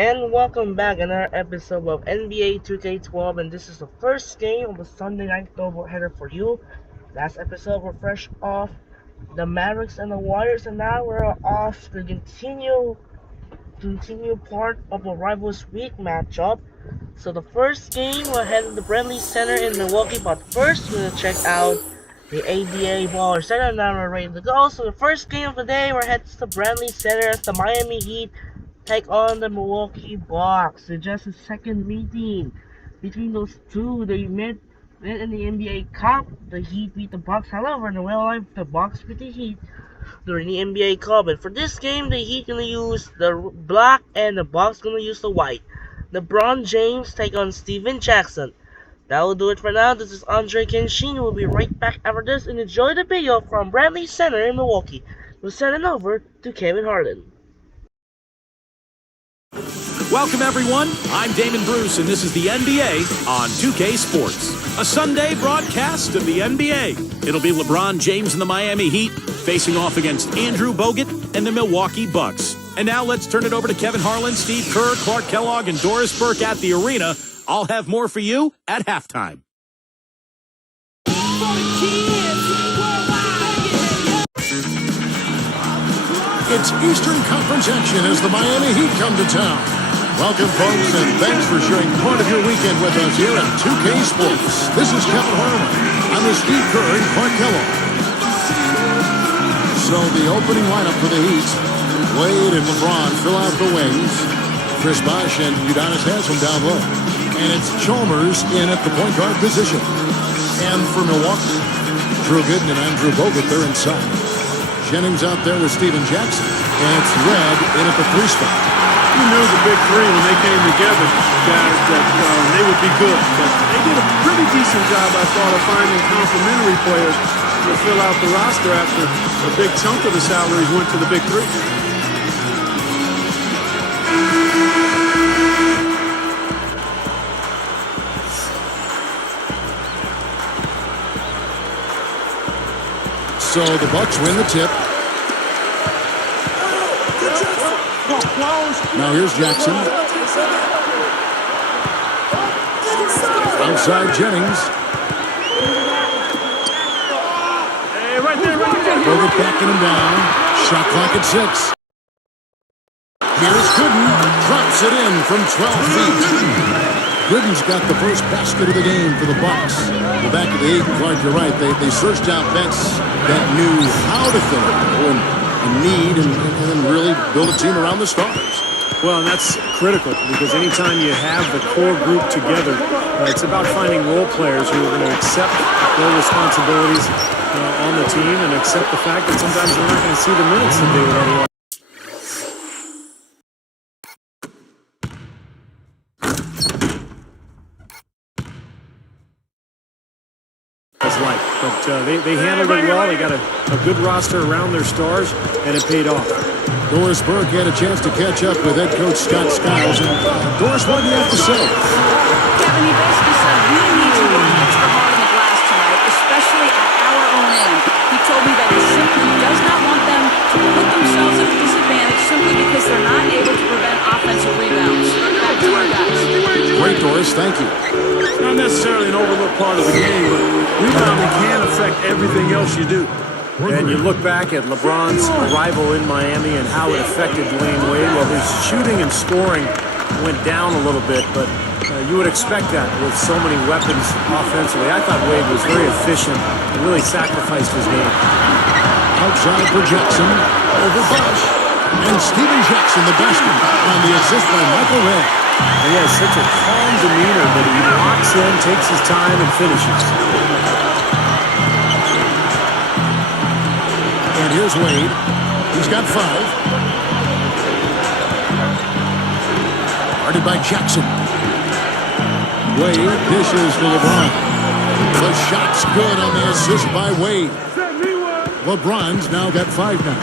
And welcome back another episode of NBA 2K12, and this is the first game of the Sunday night doubleheader for you. Last episode we're fresh off the Mavericks and the Warriors, and now we're off the continue part of the Rivals Week matchup. So the first game we're heading to Bradley Center in Milwaukee, but first we're gonna check out the ABA Baller Center. Now we're ready to go. So the first game of the day we're heading to Bradley Center as the Miami Heat take on the Milwaukee Bucks. It's just a second meeting between those two. They met in the NBA Cup. The Heat beat the Bucks. However, in real life, the Bucks beat the Heat during the NBA Cup. And for this game, the Heat gonna use the black and the Bucks gonna use the white. LeBron James take on Steven Jackson. That will do it for now. This is Andre Kenshin. We'll be right back after this and enjoy the video from Bradley Center in Milwaukee. We'll send it over to Kevin Harlan. Welcome, everyone. I'm Damon Bruce, and this is the NBA on 2K Sports. A Sunday broadcast of the NBA. It'll be LeBron James and the Miami Heat facing off against Andrew Bogut and the Milwaukee Bucks. And now let's turn it over to Kevin Harlan, Steve Kerr, Clark Kellogg, and Doris Burke at the arena. I'll have more for you at halftime. It's Eastern Conference action as the Miami Heat come to town. Welcome, folks, and thanks for sharing part of your weekend with us here at 2K Sports. This is Kevin Harlan. I'm with Steve Kerr and Clark Kellogg. So the opening lineup for the Heat, Wade and LeBron fill out the wings. Chris Bosh and Udonis Haslem down low. And it's Chalmers in at the point guard position. And for Milwaukee, Drew Gooden and Andrew Bogut, they're inside. Jennings out there with Steven Jackson. And it's Red in at the three spot. You knew the big three when they came together, guys, that they would be good. But they did a pretty decent job, I thought, of finding complementary players to fill out the roster after a big chunk of the salaries went to the big three. So the Bucks win the tip. Now here's Jackson. Outside Jennings. Hey, right there. Bogut backing him down. Shot clock at 6. Here's Gooden. Drops it in from 12 feet. Gooden's got the first basket of the game for the Bucks. The back of the 8, Clark, you're right. They searched out vets that knew how to fill it and need and really build a team around the stars. Well, and that's critical because anytime you have the core group together, it's about finding role players who are going to accept their responsibilities on the team and accept the fact that sometimes they're not going to see the minutes that they would otherwise. But they handled it well. They got a good roster around their stars, and it paid off. Doris Burke had a chance to catch up with head coach Scott Skiles. And Doris, what do you have to say? Kevin, he basically said we need to work extra hard on the glass tonight, especially at our own end. He told me that he simply does not want them to put themselves at a disadvantage simply because they're not able to prevent offensive rebounds. Back to our guys. Great, Doris. Thank you. It's not necessarily an overlooked part of the game, but rebounding can affect everything else you do. And you look back at LeBron's arrival in Miami and how it affected Dwayne Wade. Well, his shooting and scoring went down a little bit, but you would expect that with so many weapons offensively. I thought Wade was very efficient and really sacrificed his game. Outside for Jackson, over Bosh. And Steven Jackson, the basket, on the assist by Michael Red. He has such a calm demeanor that he locks in, takes his time, and finishes. And here's Wade. He's got 5. Guarded by Jackson. Wade dishes to LeBron. The shot's good on the assist by Wade. LeBron's now got 5 now.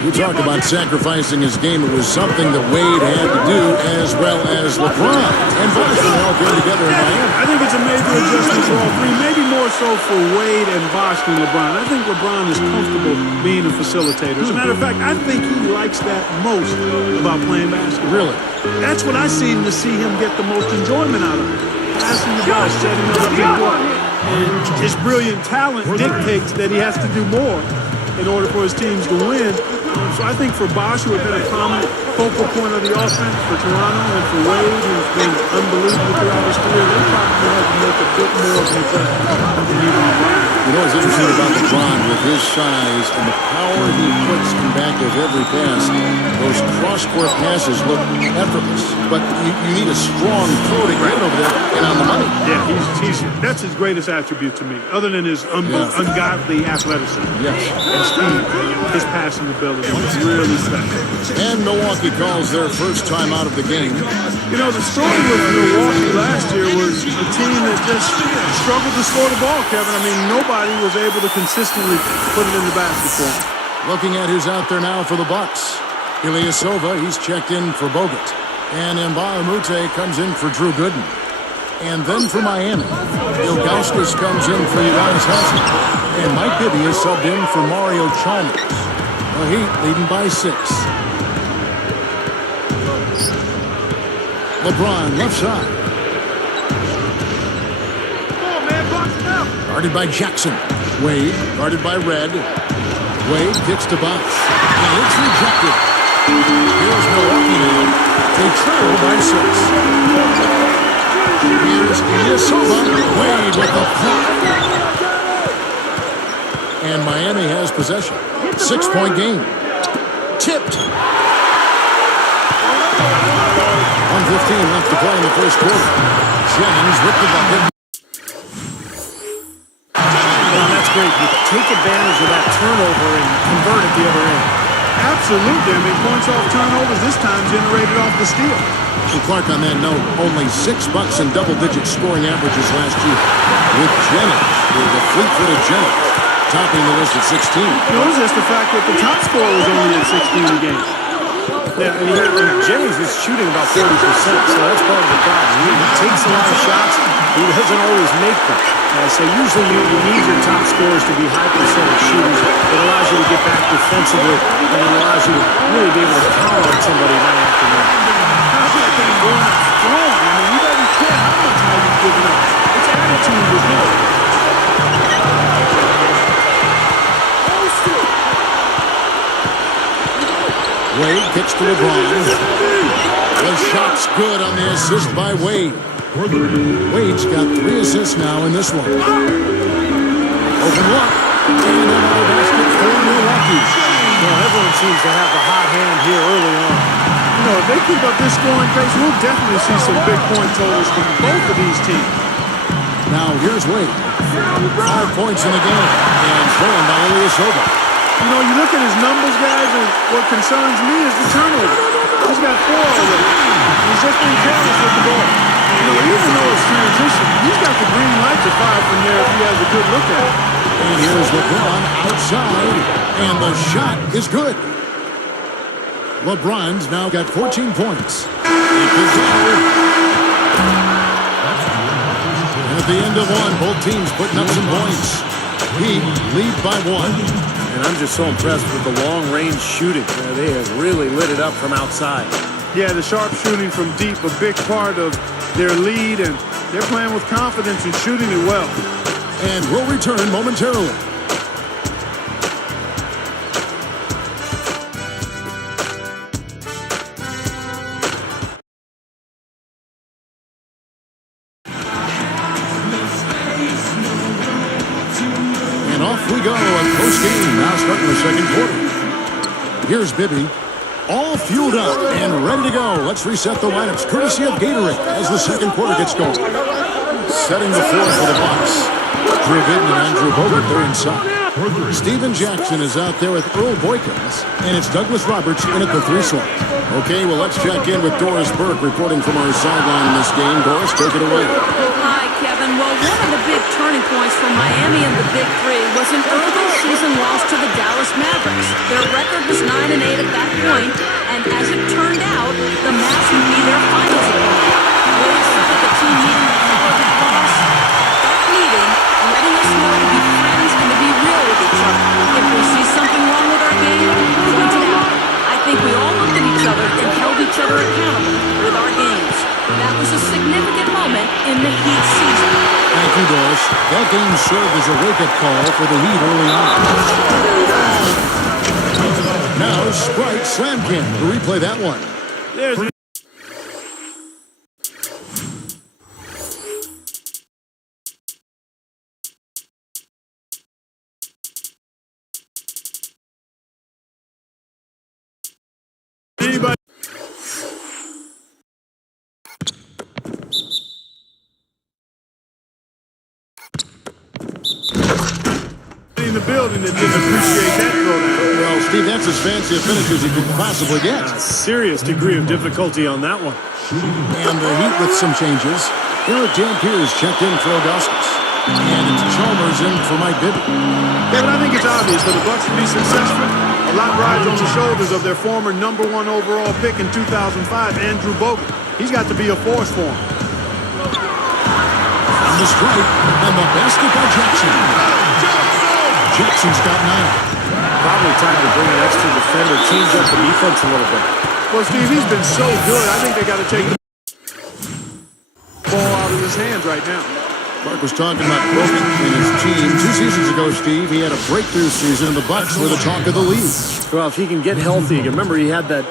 You talk about sacrificing his game. It was something that Wade had to do, as well as LeBron. And Bosh, when they all came together in Miami. I think it's a major adjustment for all three, maybe more so for Wade and Bosh than LeBron. I think LeBron is comfortable being a facilitator. As a matter of fact, I think he likes that most about playing basketball. Really? That's what I seem to see him get the most enjoyment out of. Passing the ball, setting up the big work. And his brilliant talent dictates that he has to do more in order for his teams to win. So I think for Bosh, who had been a prominent focal point of the offense for Toronto, and for Wade, who's been unbelievable throughout his career, they probably had to make a bit more of an adjustment than even LeBron. You know what's interesting about LeBron, with his size and the power he puts in back of every pass, those cross-court passes look effortless. But you need a strong throw to get over there and on the money. Yeah, that's his greatest attribute to me, other than his ungodly athleticism. Yes. And speed. His passing ability is really special. And Milwaukee calls their first time out of the game. You know, the story with Milwaukee last year was a team that just struggled to score the ball, Kevin. I mean, nobody was able to consistently put it in the basket for him. Looking at who's out there now for the Bucks. Ilyasova, he's checked in for Bogut. And Mbah Moute comes in for Drew Gooden. And then for Miami, Ilgauskas comes in for Udonis Haslem. And Mike Bibby is subbed in for Mario Chalmers. The Heat leading by 6. LeBron left side. Guarded by Jackson. Wade guarded by Red. Wade kicks to Bosh. And it's rejected. Here's Milwaukee now. They trail by 6. Here's Ilyasova. Wade with the block. And Miami has possession. 6-point game. Tipped. 1:15 left to play in the first quarter. Jennings with the bucket. Well, that's great. You take advantage of that turnover and convert at the other end. Absolutely. I mean, points off turnovers this time generated off the steal. And Clark, on that note, only 6 Bucks in double-digit scoring averages last year. With Jennings, with the fleet-footed Jennings, topping the list at 16. You know, it's just the fact that the top scorer was only at 16 a game. Yeah, I mean, Jennings is shooting about 40%, so that's part of the problem. He takes a lot of shots. He doesn't always make them. So usually you need your top scorers to be high percentage shooters. It allows you to get back defensively, and it allows you to really be able to count on somebody night after night. How's that thing going out strong? I mean, he doesn't care how much time you've given up. It's attitude with him. Wade kicks to LeBron. The shot's good on the assist by Wade. Wade's got 3 assists now in this one. Open look. And another basket for Milwaukee. Well, everyone seems to have the hot hand here early on. You know, if they keep up this scoring pace, we'll definitely see some big point totals from both of these teams. Now here's Wade. 5 points in the game. And thrown by Ilyasova. You know, you look at his numbers, guys, and what concerns me is the turnover. He's got 4 already. He's just been careless with the ball. You know, even though it's transition, he's got the green light to fire from there if he has a good look at it. And here's LeBron outside. And the shot is good. LeBron's now got 14 points. It could go. And at the end of one, both teams putting up some points. He lead by 1. And I'm just so impressed with the long-range shooting. They have really lit it up from outside. Yeah, the sharp shooting from deep, a big part of their lead, and they're playing with confidence and shooting it well. And we'll return momentarily. And off we go at post-game, now starting the second quarter. Here's Bibby, all fueled up and ready to go. Let's reset the lineups, courtesy of Gatorade, as the second quarter gets going. Setting the floor for the Bucks. Drew Gooden and Andrew Bogut, they're inside. Steven Jackson is out there with Earl Boykins, and it's Douglas Roberts in at the 3 slot. Okay, well, let's check in with Doris Burke reporting from our sideline in this game. Doris, take it away. Hi, Kevin. Well, one of the big turning points for Miami in the Big Three was an early season loss to the Dallas Mavericks. Their record was 9-8 at that point, and as it turned out, the Mavs would be their finals opponent. Wade said that the team needing to follow that loss. That meeting, letting us know to be friends and to be real with each other. If we see something wrong with our game, point it out. I think we all looked at each other and held each other accountable with our games. That was a significant moment in the Heat season. Thank you, Doris. That game served as a wake-up call for the Heat early on. Now Sprite Slam Cam to replay that one. There's anybody in the building that didn't appreciate that throwdown. Well, Steve, that's as fancy a finish as you could possibly get. A serious degree of difficulty on that one. And the Heat with some changes. Eric Dampiers checked in for Augustus. And it's Chalmers in for Mike Bibby. Yeah, but I think it's obvious for the Bucks to be successful. A lot rides on the shoulders of their former #1 overall pick in 2005, Andrew Bogut. He's got to be a force for him. On the strike, and the basket by Jackson. Jackson's got 9. Probably time to bring an extra defender, change up the defense a little bit. Well, Steve, he's been so good. I think they got to take the ball out of his hands right now. Mark was talking about Bogut and his team. 2 seasons ago, Steve, he had a breakthrough season, and the Bucks were the talk of the league. Well, if he can get healthy, remember he had that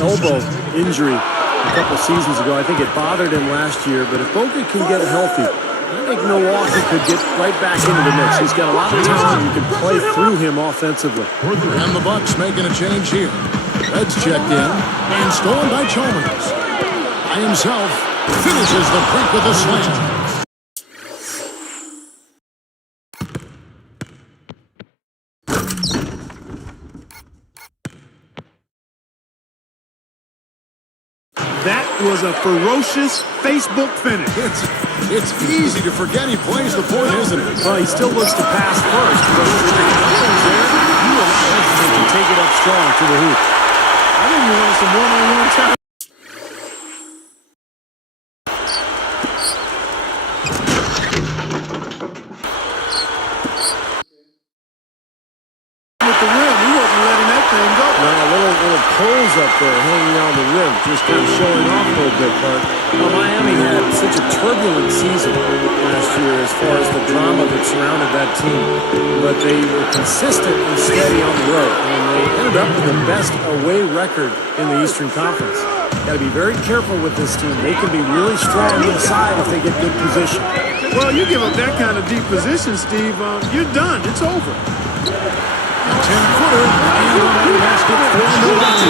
elbow injury a couple seasons ago. I think it bothered him last year, but if Bogut can get healthy, I think Milwaukee could get right back into the mix. He's got a lot of talent. You can play through him offensively. And the Bucks making a change here. Reds checked in, and stolen by Chalmers. By himself, finishes the break with a slam. That was a ferocious Facebook finish. It's easy to forget he plays the point, isn't it? Well, he still looks to pass first, but if the confidence there, you will not hesitate to take it up strong to the hoop. I think you want some one-on-one time. With the rim, he wasn't letting that thing go. No, little poles up there hanging on the rim, just kind of showing off a little bit, Clark. Well, Miami had such a turbulent season last year as far as the drama that surrounded that team. But they were consistent and steady on the road, and they ended up with the best away record in the Eastern Conference. Got to be very careful with this team. They can be really strong inside if they get good position. Well, you give up that kind of deep position, Steve, you're done. It's over. A 10-footer, and on the basket for Milwaukee.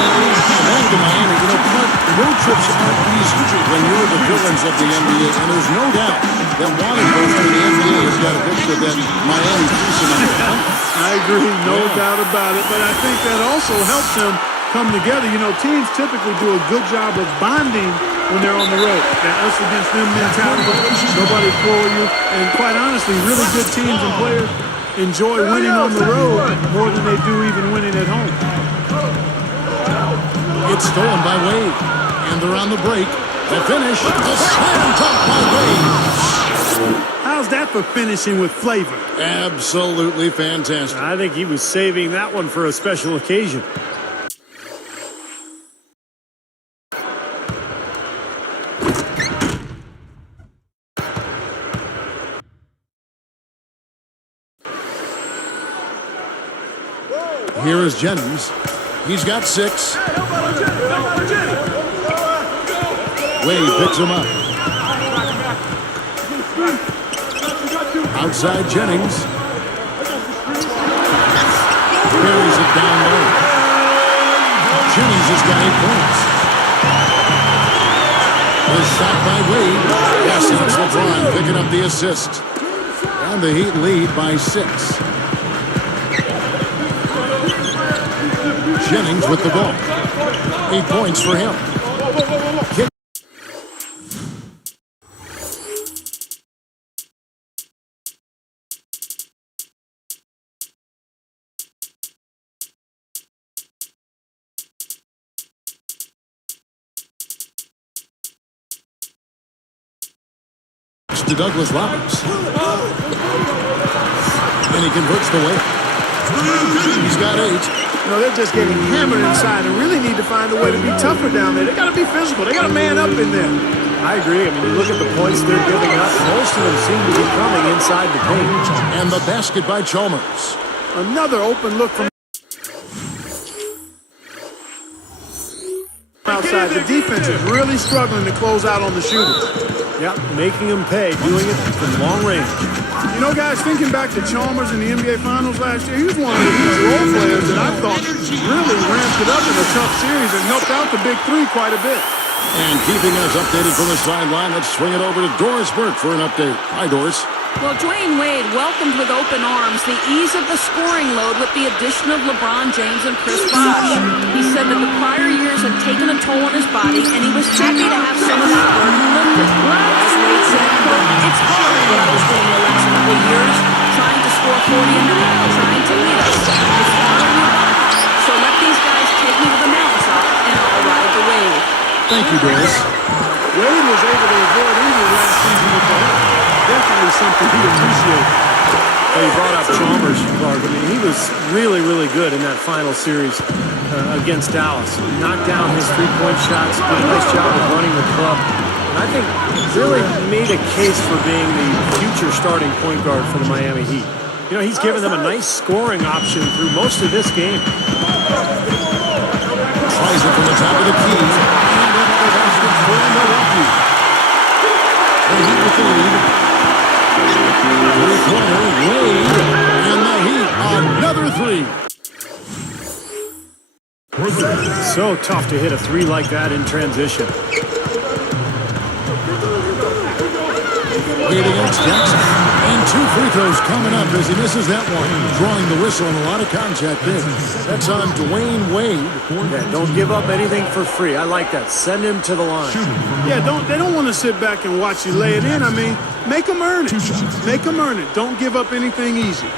Back to Miami, you know, Clark, road trips aren't easy when you're the villains of the NBA, and there's no doubt that wanting goes to the NBA has got a picture of that Miami season. I agree, no doubt about it, but I think that also helps them come together. You know, teams typically do a good job of bonding when they're on the road. That us against them mentality, nobody for you, and quite honestly, really good teams and players enjoy winning on the road more than they do even winning at home. It's stolen by Wade, and they're on the break. The finish, the slam dunk by Wade. How's that for finishing with flavor? Absolutely fantastic. I think he was saving that one for a special occasion. Here is Jennings. He's got 6. Wade picks him up. Outside Jennings. Carries it down low. Jennings has got 8 points. The shot by Wade. Yes, and it's LeBron picking up the assist. And the Heat lead by 6. Jennings with the ball. 8 points for him. to Douglas Roberts. And he converts the way. He's got 8. You know, they're just getting hammered inside and really need to find a way to be tougher down there. They got to be physical. They got to man up in there. I agree. I mean, you look at the points they're giving up. Most of them seem to be coming inside the paint. And the basket by Chalmers. Another open look from outside. The defense is really struggling to close out on the shooters. Yep, making them pay, doing it from long range. You know, guys, thinking back to Chalmers in the NBA Finals last year, he was one of these role players that I thought really ramped it up in a tough series and helped out the Big Three quite a bit. And keeping us updated from the sideline, let's swing it over to Doris Burke for an update. Hi, Doris. Well, Dwayne Wade welcomed with open arms the ease of the scoring load with the addition of LeBron James and Chris Bosh. He said that the prior years had taken a toll on his body, and he was happy to have some of that burden lifted. As Wade said, quote, "It's hard what I was doing the last couple of years, trying to score 40 a night, trying to lead us. It's hard on your body. So let these guys take me to the mountaintop, and I'll ride the wave." Thank you, Doris. Wade was able to avoid injury last season with the Hawks. Definitely something he appreciated. Well, you brought up Chalmers, Clark. I mean, he was really, really good in that final series against Dallas. Knocked down his three-point shots, did a nice job of running the club. And I think really made a case for being the future starting point guard for the Miami Heat. You know, he's given them a nice scoring option through most of this game. Tries it from the top of the key. And another basket for Milwaukee. The Heat with the lead. Three-pointer, Wade. And the Heat, another 3. So tough to hit a 3 like that in transition. Wade against Jackson. And 2 free throws coming up as he misses that one. Drawing the whistle and a lot of contact there. That's on Dwayne Wade. Yeah, don't give up anything for free. I like that. Send him to the line. Yeah, they don't want to sit back and watch you lay it in. I mean, make them earn it. Make them earn it. Don't give up anything easy.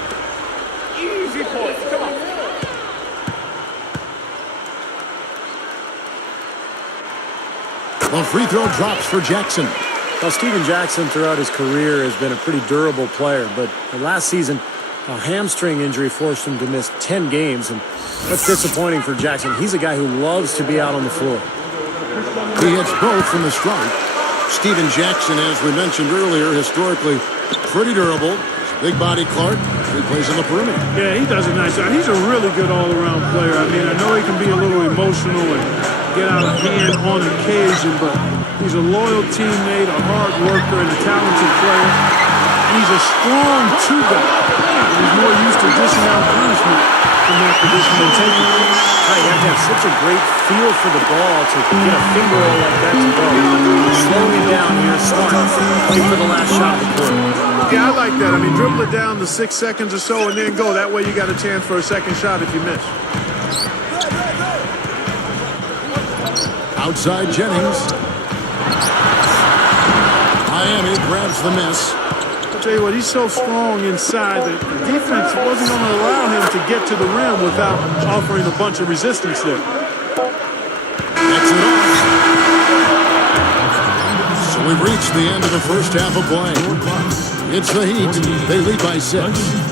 Easy points. Come on. The free throw drops for Jackson. Well, Steven Jackson throughout his career has been a pretty durable player, but last season a hamstring injury forced him to miss 10 games, and that's disappointing for Jackson. He's a guy who loves to be out on the floor. He hits both from the stripe. Steven Jackson, as we mentioned earlier, historically pretty durable. He's a big body Clark. He plays on the perimeter. Yeah, he does a nice job. He's a really good all-around player. I mean, I know he can be a little emotional and get out of hand on occasion, but he's a loyal teammate, a hard worker, and a talented player. And he's a strong two guy. He's more used to dishing out punishment from that position than taking it. Right, you have to have such a great feel for the ball to get a finger roll like that to go. Slowing it down here, smart. Wait for the last shot to put. Yeah, I like that. I mean, dribble it down to 6 seconds or so and then go. That way you got a chance for a second shot if you miss. Outside Jennings. Miami grabs the miss. I'll tell you what, he's so strong inside that the defense wasn't going to allow him to get to the rim without offering a bunch of resistance there. That's it off. So we've reached the end of the first half of play. It's the Heat. They lead by 6.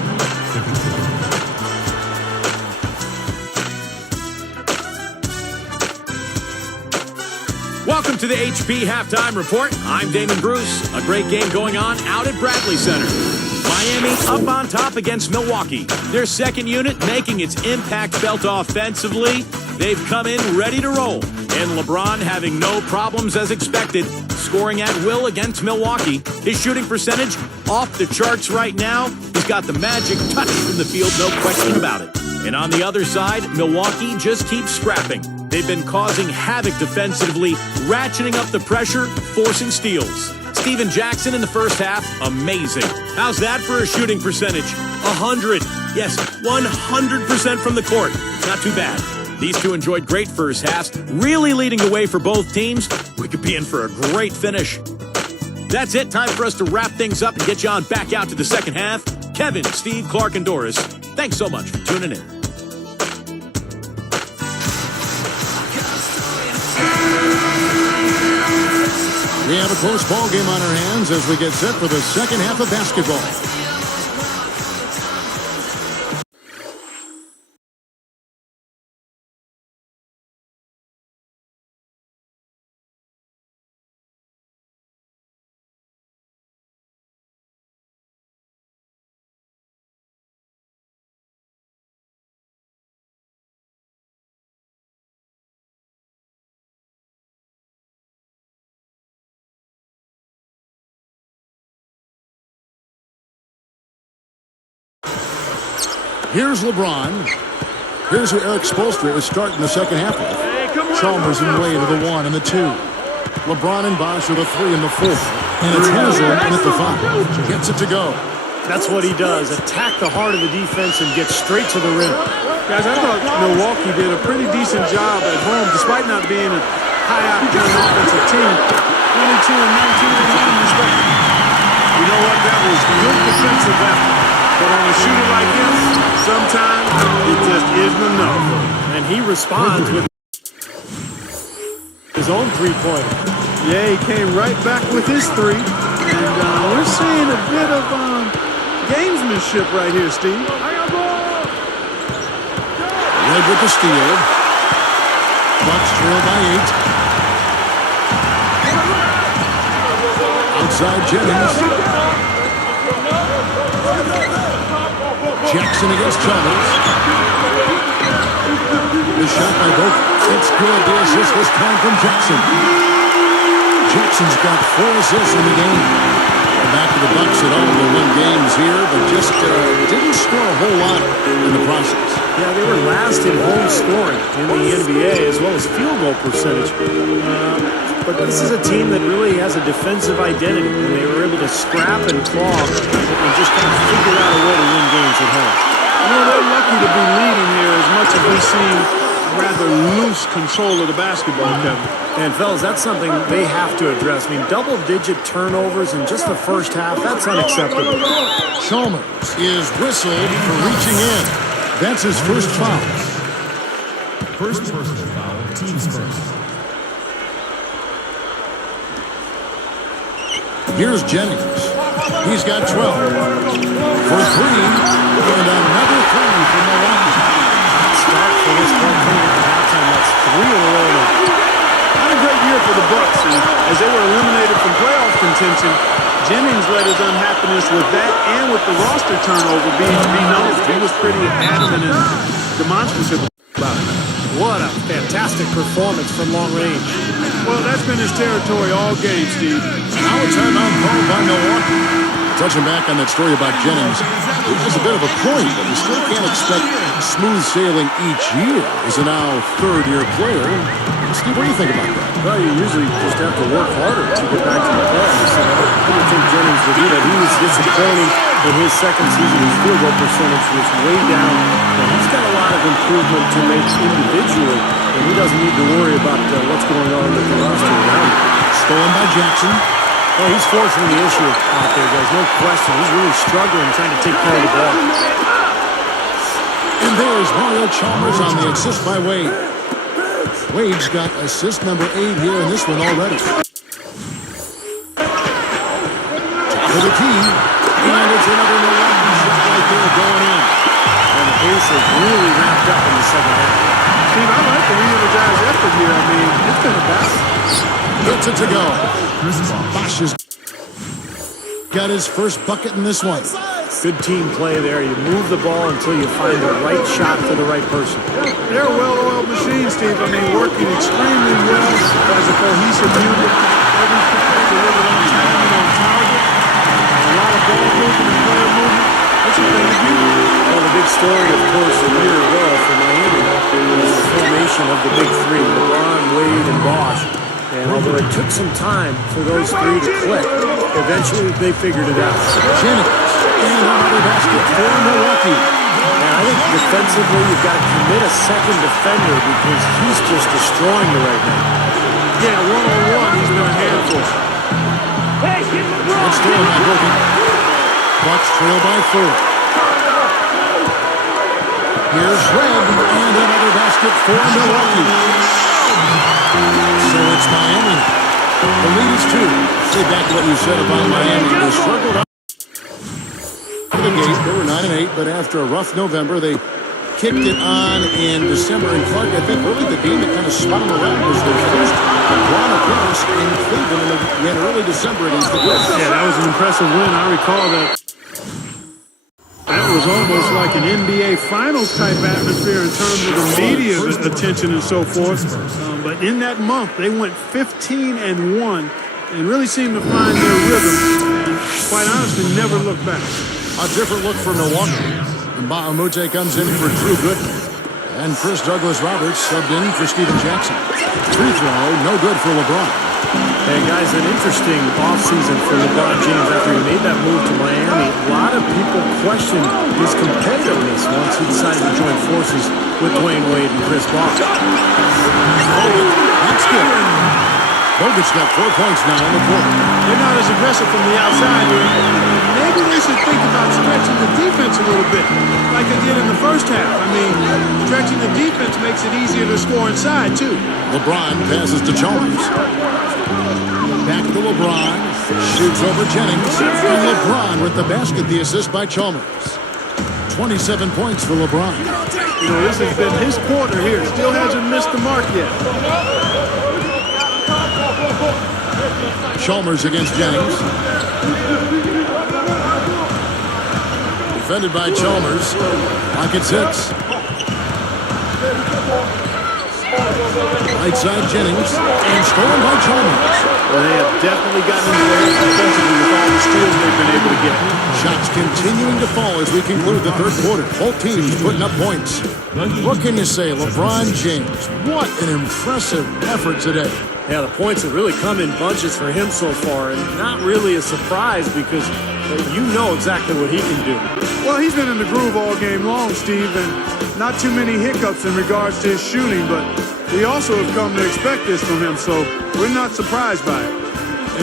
Welcome to the HP Halftime Report. I'm Damon Bruce. A great game going on out at Bradley Center. Miami up on top against Milwaukee. Their second unit making its impact felt offensively. They've come in ready to roll. And LeBron having no problems as expected, scoring at will against Milwaukee. His shooting percentage off the charts right now. He's got the magic touch from the field, no question about it. And on the other side, Milwaukee just keeps scrapping. They've been causing havoc defensively, ratcheting up the pressure, forcing steals. Steven Jackson in the first half, amazing. How's that for a shooting percentage? 100. Yes, 100% from the court. Not too bad. These two enjoyed great first halves, really leading the way for both teams. We could be in for a great finish. That's it. Time for us to wrap things up and get you on back out to the second half. Kevin, Steve, Clark, and Doris, thanks so much for tuning in. We have a close ball game on our hands as we get set for the second half of basketball. Here's LeBron. Here's who Eric Spoelstra is starting the second half with. Chalmers and Wade are the 1 and the 2. LeBron and Bosh are the 3 and the 4. And it's Haslem at the 5. Gets it to go. That's what he does. Attack the heart of the defense and get straight to the rim. Guys, I thought Milwaukee did a pretty decent job at home, despite not being a high-octane offensive team. 22 and 19 in line respect. You know what? That was good defensive effort. But on a shooter like him, sometimes it just isn't enough. And he responds with his own three-pointer. Yeah, he came right back with his 3. And we're seeing a bit of gamesmanship right here, Steve. Red with the steal. Bucks trail by 8. Outside Jennings. Jackson against Chalmers. The shot by both. It's good. The assist was coming from Jackson. Jackson's got 4 assists in the game. And back to the Bucks at all. They won games here, but just didn't score a whole lot in the process. Yeah, they were last in home scoring in the NBA as well as field goal percentage. But this is a team that really has a defensive identity, and they were able to scrap and claw and just kind of figure out a way to win games at home. You know, they're lucky to be leading here as much as we've seen rather loose control of the basketball, Kevin. And, fellas, that's something they have to address. I mean, double-digit turnovers in just the first half, that's unacceptable. Chalmers is whistled for reaching in. That's his first foul. First personal foul, team's first. Here's Jennings. He's got 12 for 3, and another 3 from Milwaukee. Start for this ball coming at halftime. That's 3 in a row now. Not a great year for the Bucks, and as they were eliminated from playoff contention, Jennings let his unhappiness with that and with the roster turnover be known. He was pretty adamant and demonstrative about it. What a fantastic performance from long range. Well, that's been his territory all game, Steve. Now a timeout called by Milwaukee. Touching back on that story about Jennings, it was a bit of a point, but you still can't expect smooth sailing each year as a now third-year player. Steve, what do you think about that? Well, you usually just have to work harder to get back to the playoffs. I don't think Jennings would do that. He was disappointing in his second season. His field goal percentage was way down. And he's got a lot of improvement to make individually, and he doesn't need to worry about what's going on with the roster around him. Stolen by Jackson. Well, he's forcing the issue out there, guys. No question. He's really struggling trying to take care of the ball. And there's Mario Chalmers on the assist by Wade. Wade's got assist number 8 here in this one already. To the key. And it's another Milwaukee shot right there going in. And the pace has really ramped up in the second half. Steve, I like the re-energized effort here. I mean, it's been a battle. Gets it to go. Bosh has got his first bucket in this one. Good team play there. You move the ball until you find the right shot for the right person. They're a well-oiled machine, Steve. I mean, working extremely well as a cohesive unit. Every shot delivered on time and on target. A lot of ball movement and player movement. That's a thing to do. Well, the big story, of course, a year ago for Miami was the formation of the big 3, LeBron, Wade, and Bosh. And although it took some time for those 3 to click, eventually they figured it out. Jennings. And another basket for Milwaukee. And I think defensively, you've got to commit a second defender because he's just destroying you right now. Yeah, one-on-one, he's been a handful. It's still not working. Bucks trail by 4. Here's Red, and another basket for Milwaukee. So it's Miami. The lead is 2. Say back to what you said about Miami. They struggled out of the gate. They were 9-8, but after a rough November, they kicked it on in December. And Clark, I think really the game that kind of spun them around was their first LeBron appearance in Cleveland in early December against the Grizzlies. Yeah, that was an impressive win. I recall that. That was almost like an NBA Finals type atmosphere in terms of the media attention and so forth. But in that month, they went 15-1 and really seemed to find their rhythm. And quite honestly, never looked back. A different look for Milwaukee. Mbahumute comes in for Drew Gooden. And Chris Douglas-Roberts subbed in for Steven Jackson. Free throw, no good for LeBron. Hey guys, an interesting offseason for LeBron James after he made that move to Miami. A lot of people questioned his competitiveness once he decided to join forces with Dwayne Wade and Chris Paul. That's good. Bogut's got 4 points now in the quarter. They're not as aggressive from the outside. Maybe they should think about stretching the defense a little bit, like they did in the first half. I mean, stretching the defense makes it easier to score inside, too. LeBron passes to Chalmers. Back to LeBron. Shoots over Jennings. And LeBron with the basket, the assist by Chalmers. 27 points for LeBron. You know, this has been his quarter here. Still hasn't missed the mark yet. Chalmers against Jennings. Defended by Chalmers. Clock at 6. Right side Jennings. And stolen by Chalmers. Well, they have definitely gotten into the game defensively with all the steals they've been able to get. Shots continuing to fall as we conclude the third quarter. Both teams putting up points. What can you say? LeBron James, what an impressive effort today. Yeah, the points have really come in bunches for him so far, and not really a surprise because you know exactly what he can do. Well, he's been in the groove all game long, Steve, and not too many hiccups in regards to his shooting, but we also have come to expect this from him, so we're not surprised by it.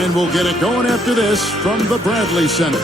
And we'll get it going after this from the Bradley Center.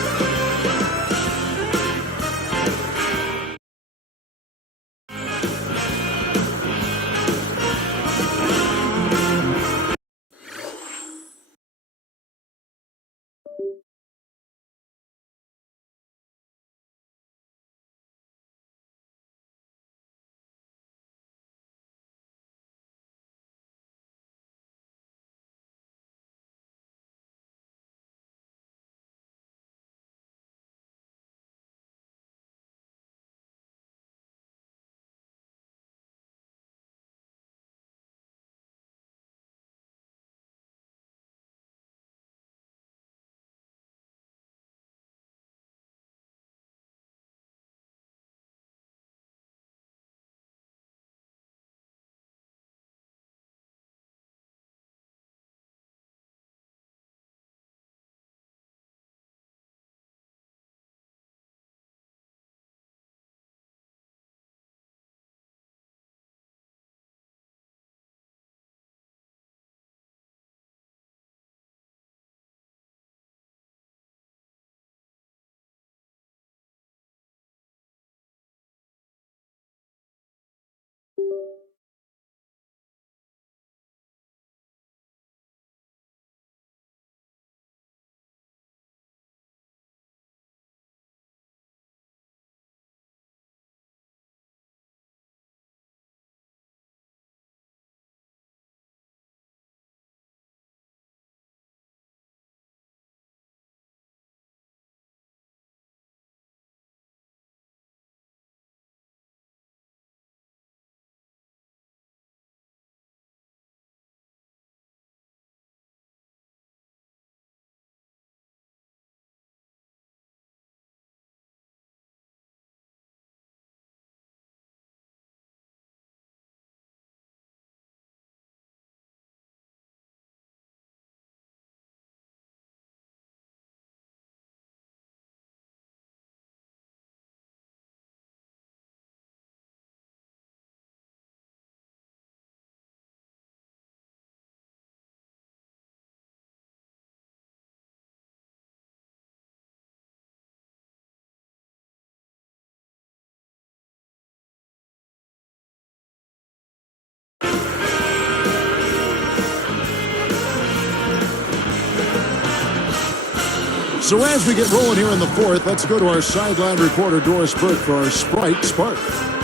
So as we get rolling here in the fourth, let's go to our sideline reporter, Doris Burke, for our Sprite Spark.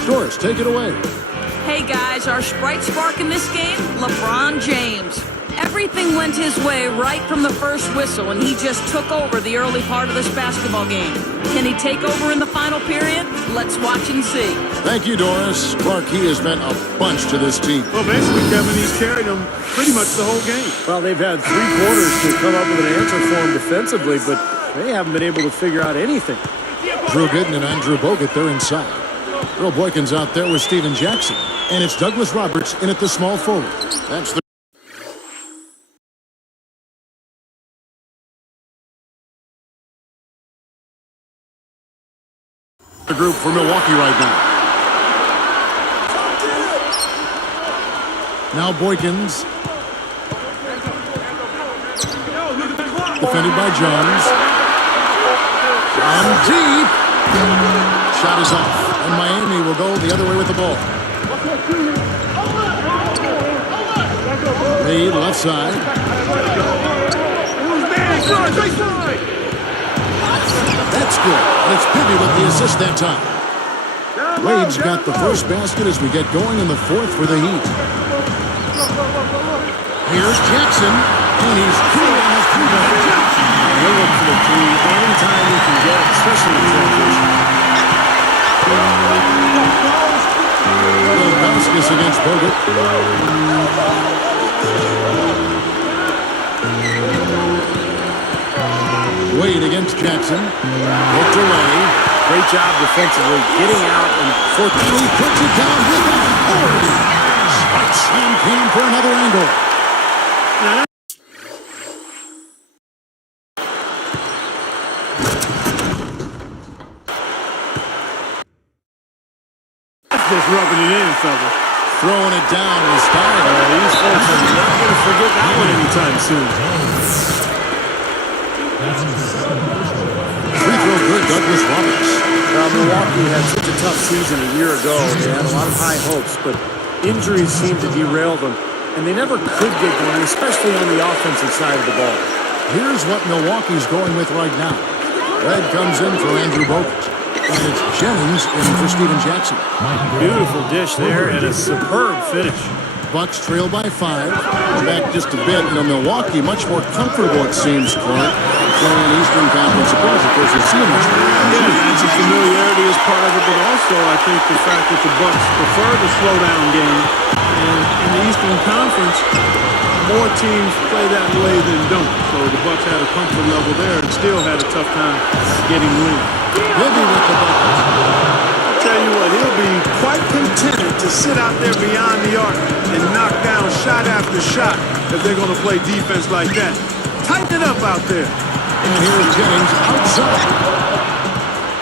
Doris, take it away. Hey guys, our Sprite Spark in this game, LeBron James. Everything went his way right from the first whistle, and he just took over the early part of this basketball game. Can he take over in the final period? Let's watch and see. Thank you, Doris. Clark, he has meant a bunch to this team. Well, basically, Kevin, he's carried them pretty much the whole game. Well, they've had 3 quarters to come up with an answer for him defensively, but they haven't been able to figure out anything. Drew Gooden and Andrew Bogut, they're inside. Earl Boykins out there with Steven Jackson. And it's Douglas Roberts in at the small forward. That's the group for Milwaukee right now. Now Boykins. Defended by Jones. On deep. Shot is off. And Miami will go the other way with the ball. Reed, left side. That's good. And it's Pibby with the assist that time. Wade's got the first basket as we get going in the fourth for the Heat. Here's Jackson, and he's cool on the three-ball. He'll look for the three anytime he can get it, especially in transition. Vasquez against Bogut. Wade against Jackson. Hooked away. Great job defensively, getting out and He puts it down with authority. Spike slam came for another angle. just rubbing it in, fella. Throwing it down with style. These folks are not going to forget that one anytime soon. Free throw good, Douglas Roberts. Milwaukee had such a tough season a year ago. They had a lot of high hopes, but injuries seemed to derail them, and they never could get going, especially on the offensive side of the ball. Here's what Milwaukee's going with right now. Red comes in for Andrew Bogut. And it's Jennings in for Steven Jackson. Beautiful dish there and a superb finish. Bucks trail by 5. Back just a bit. Milwaukee much more comfortable, it seems, Clark, playing an Eastern Conference opponent. Of course, we've seen much more. Yeah, that's a familiarity as part of it, but also I think the fact that the Bucks prefer the slowdown game. And in the Eastern Conference, more teams play that way than don't. So the Bucks had a comfort level there and still had a tough time getting wins. Bibby with the bucket. I'll tell you what, he'll be quite contented to sit out there beyond the arc and knock down shot after shot if they're going to play defense like that. Tighten it up out there. And here's Jennings outside.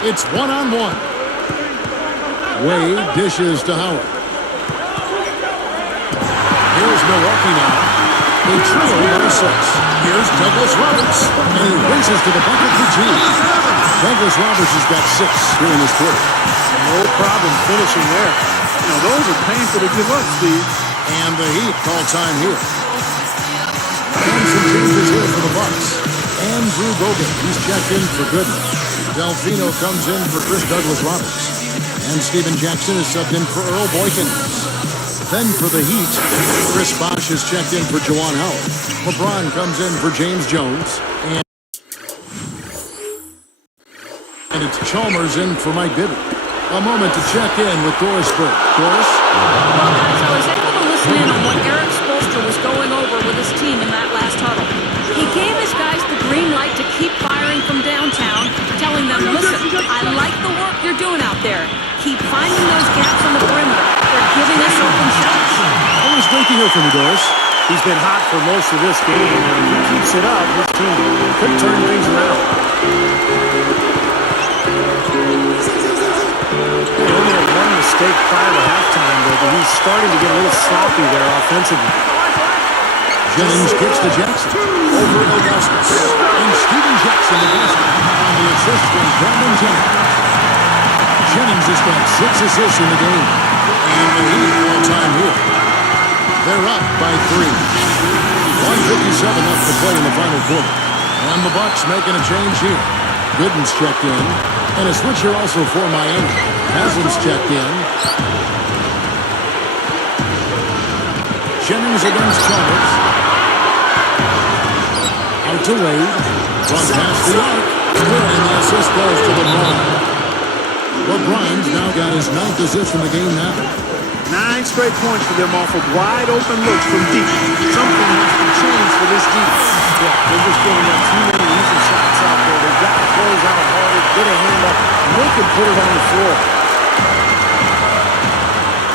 It's one-on-one. Wade dishes to Howard. Here's Milwaukee now. They trail by 6. Here's Douglas Roberts. And he races to the bucket for 2. Douglas Roberts has got 6 here in this quarter. No problem finishing there. Those are painful to give up, Steve. And the Heat call time here. And some changes here for the Bucks. Andrew Bogut, he's checked in for Gooden. Delfino comes in for Chris Douglas Roberts. And Steven Jackson is subbed in for Earl Boykins. Then for the Heat, Chris Bosh is checked in for Juwan Howard. LeBron comes in for James Jones. And it's Chalmers in for Mike Bibby. A moment to check in with Doris Burke. Doris? Well, guys, I was able to listen in on what Eric Spoelstra was going over with his team in that last huddle. He gave his guys the green light to keep firing from downtown, telling them, listen, I like the work you're doing out there. Keep finding those gaps on the perimeter. They're giving us open shots. Always great to hear from you, Doris. He's been hot for most of this game, and if he keeps it up, his team could turn things around. He only had one mistake prior to halftime, but he's starting to get a little sloppy there offensively. Jennings kicks to Jackson. Over to Augustus. And Steven Jackson the basket on the assist from Brandon Jennings. Jennings has got 6 assists in the game. And the Heat all time here. They're up by 3. 1:57 left to play in the final quarter. And the Bucks making a change here. Gooden's checked in. And a switch here also for Miami. Haslam's checked in. Jennings against Chalmers. Out to Wade. Run past the arc. Good, and the assist goes to LeBron. LeBron's now got his 9th assist in the game now. 9 straight points for them off of wide open looks from deep. Something has to change for this defense. Yeah, they're just giving up too many easy shots out there. They've got to close out harder, get a hand up, and they can put it on the floor.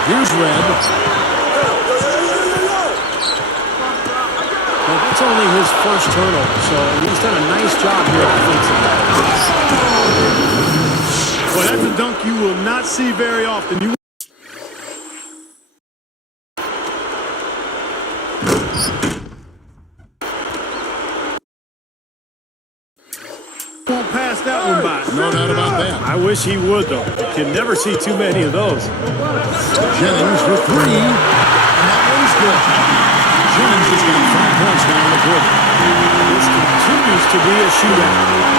Here's Red. Well, that's only his first turnover, so he's done a nice job here offensively. Well, that's a dunk you will not see very often. You won't pass that one by. No doubt about that. I wish he would, though. You can never see too many of those. Jennings for 3. And that one's good. Jennings has got 5 points now in the quarter. This continues to be a shootout.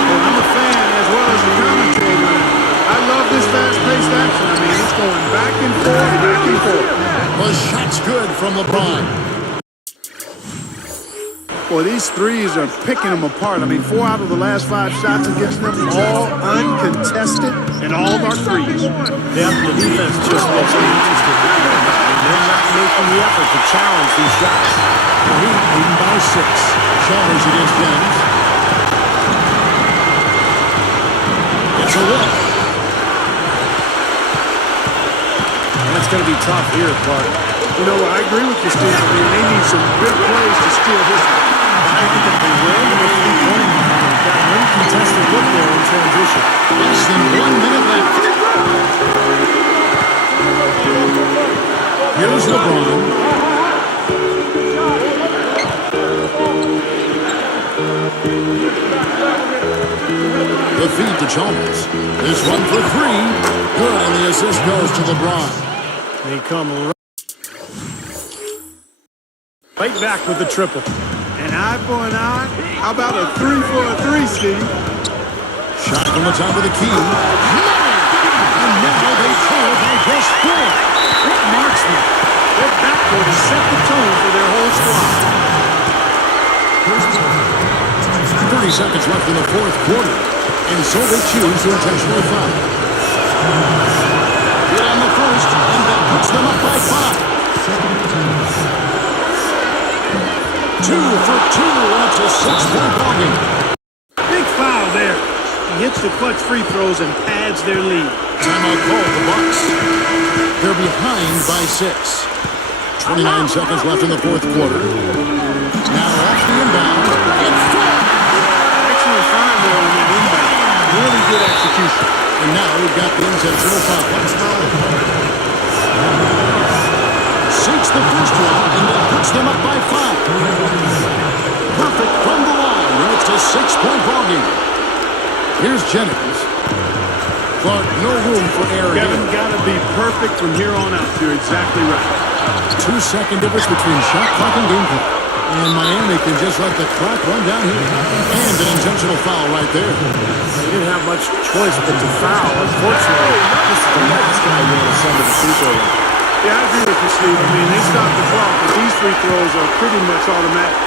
Well, I'm a fan as well as the commentator. I love this fast-paced action. I mean, it's going back and forth, back and forth. The shot's good from LeBron. Well, these threes are picking them apart. I mean, 4 out of the last 5 shots against them, all uncontested, and all are threes. Yeah, the defense just looks uninterested. They're not making the effort to challenge these shots. The Heat leading by 6. Chalmers against Jennings. It's a look. And it's going to be tough here, Clark. You know, I agree with you, Steve. I mean, they need some big plays to steal this one. I think that they will. Got an uncontested look there in transition. Less than 1 minute left. Here's LeBron. The feed to Chalmers. This one for 3. Good, and the assist goes to LeBron. They come right back with the triple. An eye for an eye. How about a 3 for a 3, Steve? Shot from the top of the key. And now they trail by just 4. What marksman? Their backcourt has set the tone for their whole squad. 30 seconds left in the 4th quarter. And so they choose to intentionally foul. Good on the first, and that puts them up by 5. 2 for 2, and it's a 6-point ballgame. Big foul there. He hits the clutch free throws and pads their lead. Timeout called the Bucks. They're behind by 6. 29 seconds left in the 4th quarter. Now off the inbound. It's good. Excellent find there on the inbound. Really good execution. And now we've got the intentional foul. Sinks the first one, and that puts them up by 5. Perfect from the line, and it's a 6-point ballgame. Here's Jennings. Clark, no room for error. Kevin, got to be perfect from here on out. You're exactly right. 2-second difference between shot clock and game clock. And Miami can just let the clock run down here. And an intentional foul right there. They didn't have much choice but to foul. Unfortunately, this is the last guy you want to send to the free throw line. Yeah, I agree with you, Steve. I mean, they stopped the clock, but these free throws are pretty much automatic.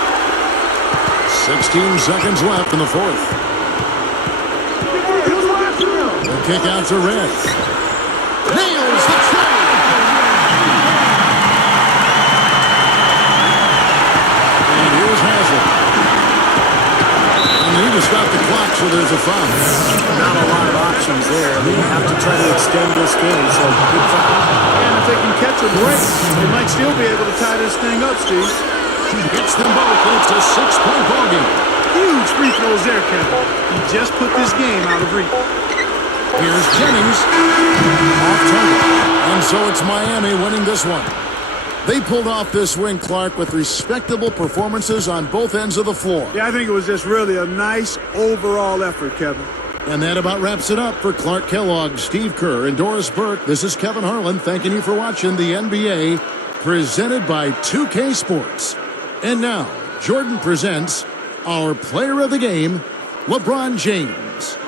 16 seconds left in the 4th. The kick out to Red. Nails the tray. And here's Haslam. And they need to stop the clock, so there's a foul. Not a lot of options there. They have to try to extend this game, so good foul. And if they can catch a break, they might still be able to tie this thing up, Steve. Hits them both, and it's a 6-point ballgame. Huge free throws there, Kevin. He just put this game out of reach. Here's Jennings. Off target. And so it's Miami winning this one. They pulled off this win, Clark, with respectable performances on both ends of the floor. Yeah, I think it was just really a nice overall effort, Kevin. And that about wraps it up for Clark Kellogg, Steve Kerr, and Doris Burke. This is Kevin Harlan thanking you for watching the NBA, presented by 2K Sports. And now, Jordan presents our player of the game, LeBron James.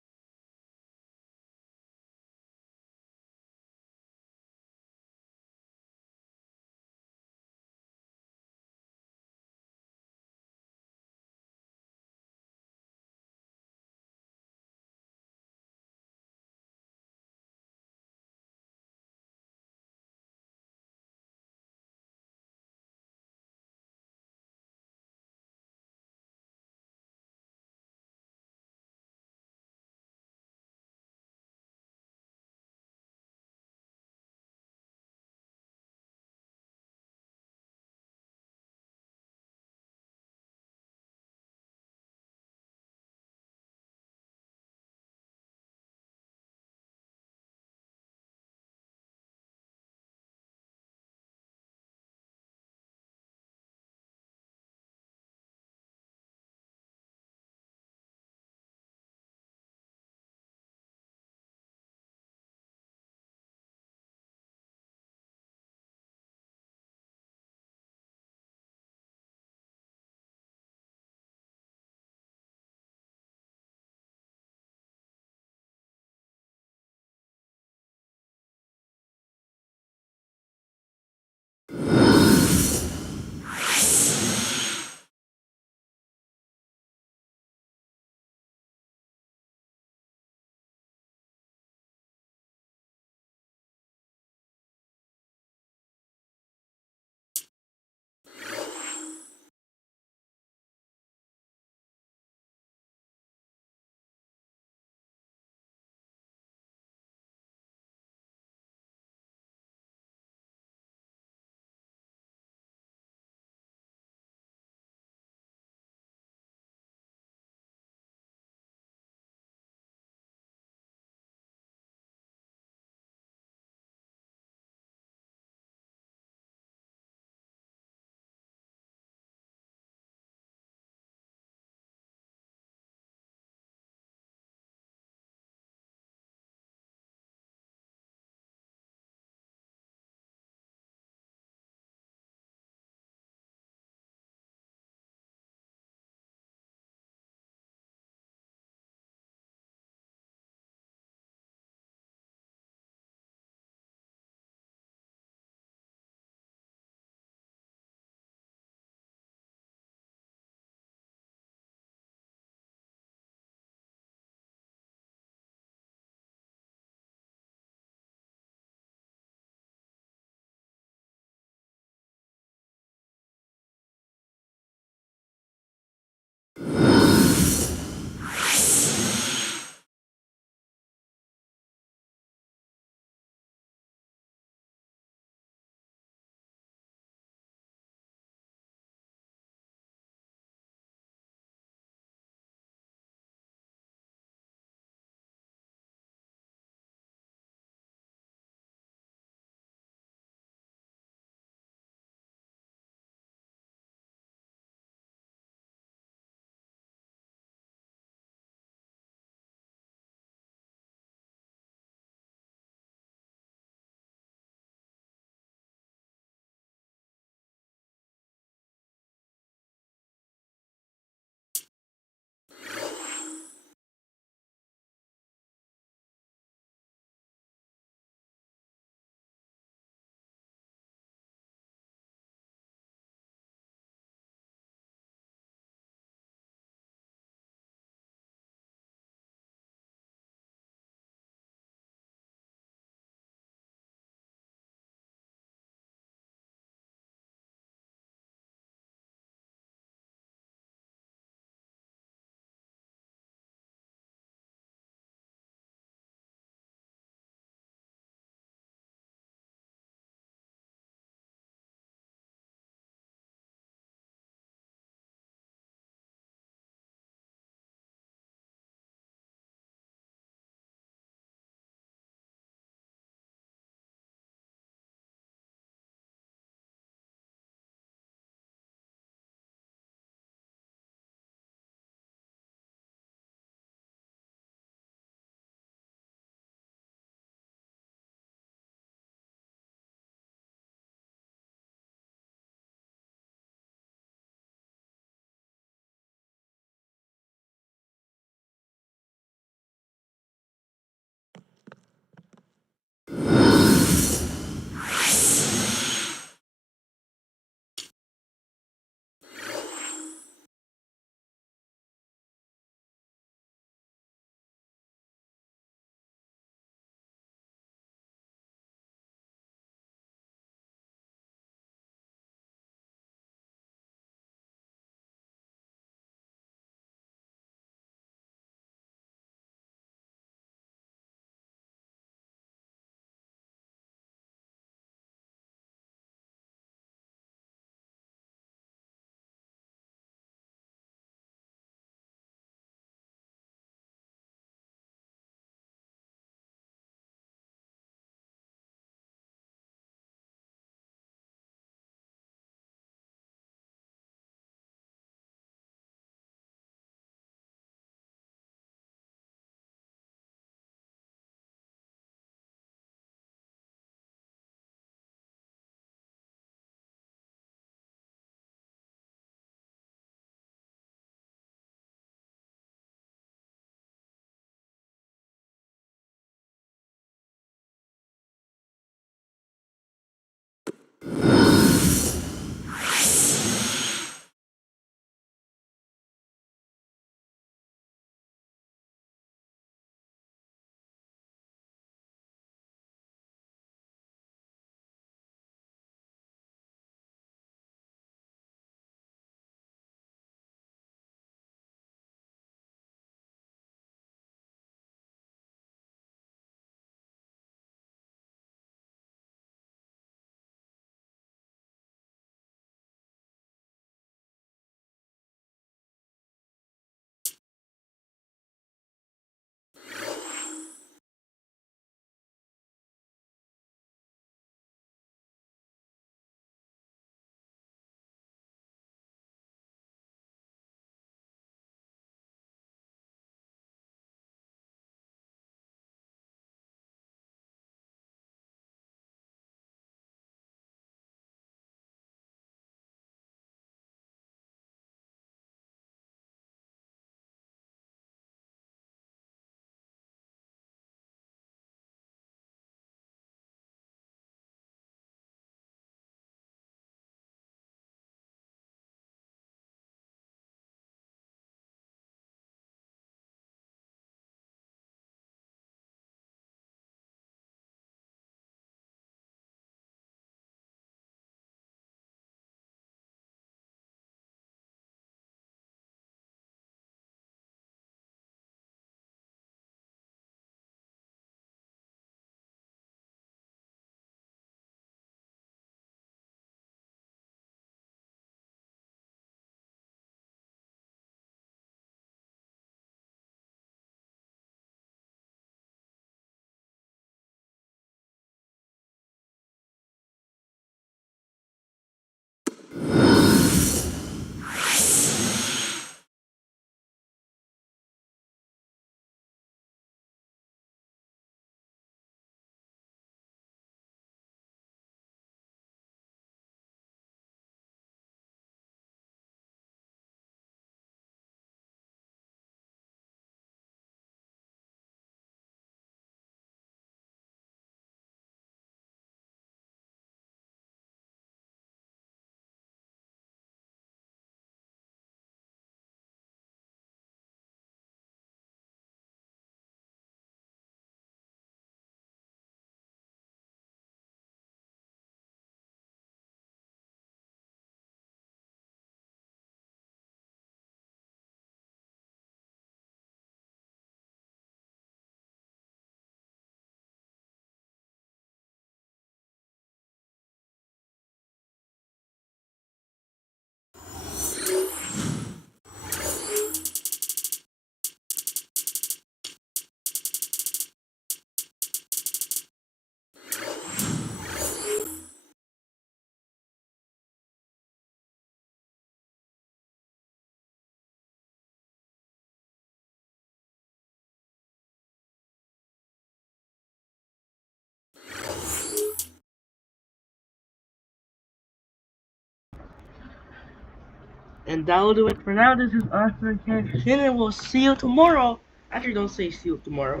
And that'll do it for now. This is Arthur Kenshin, and we'll see you tomorrow. Actually, don't say see you tomorrow.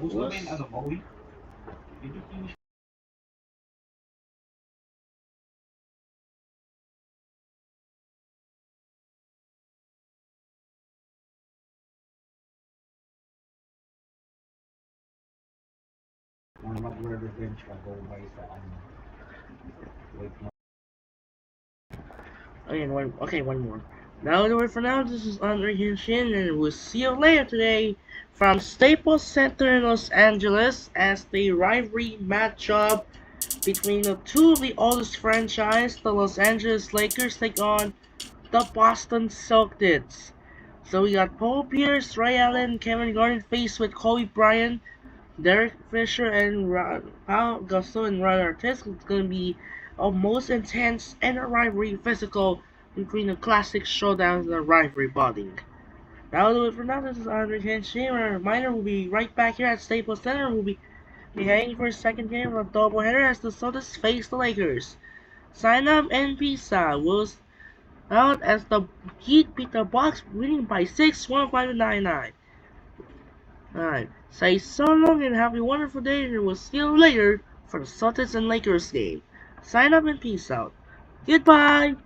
One more. That'll do it for now. This is Andre Hinshin, and we'll see you later today from Staples Center in Los Angeles as the rivalry matchup between the two of the oldest franchise, the Los Angeles Lakers, take on the Boston Celtics. So we got Paul Pierce, Ray Allen, Kevin Garnett faced with Kobe Bryant, Derek Fisher, and Paul Gasol and Ron Artest. It's going to be a most intense and a rivalry physical between the classic showdowns and the rivalry bonding. That'll do it for now. This is Andre Henshin. A reminder, we'll be right back here at Staples Center. We'll be heading for a second game of a doubleheader as the Celtics face the Lakers. Sign up and peace out. We'll out as the Heat beat the Bucks, winning by 6, 105-99. Alright, say so long and have a wonderful day, and we'll see you later for the Celtics and Lakers game. Sign up and peace out. Goodbye!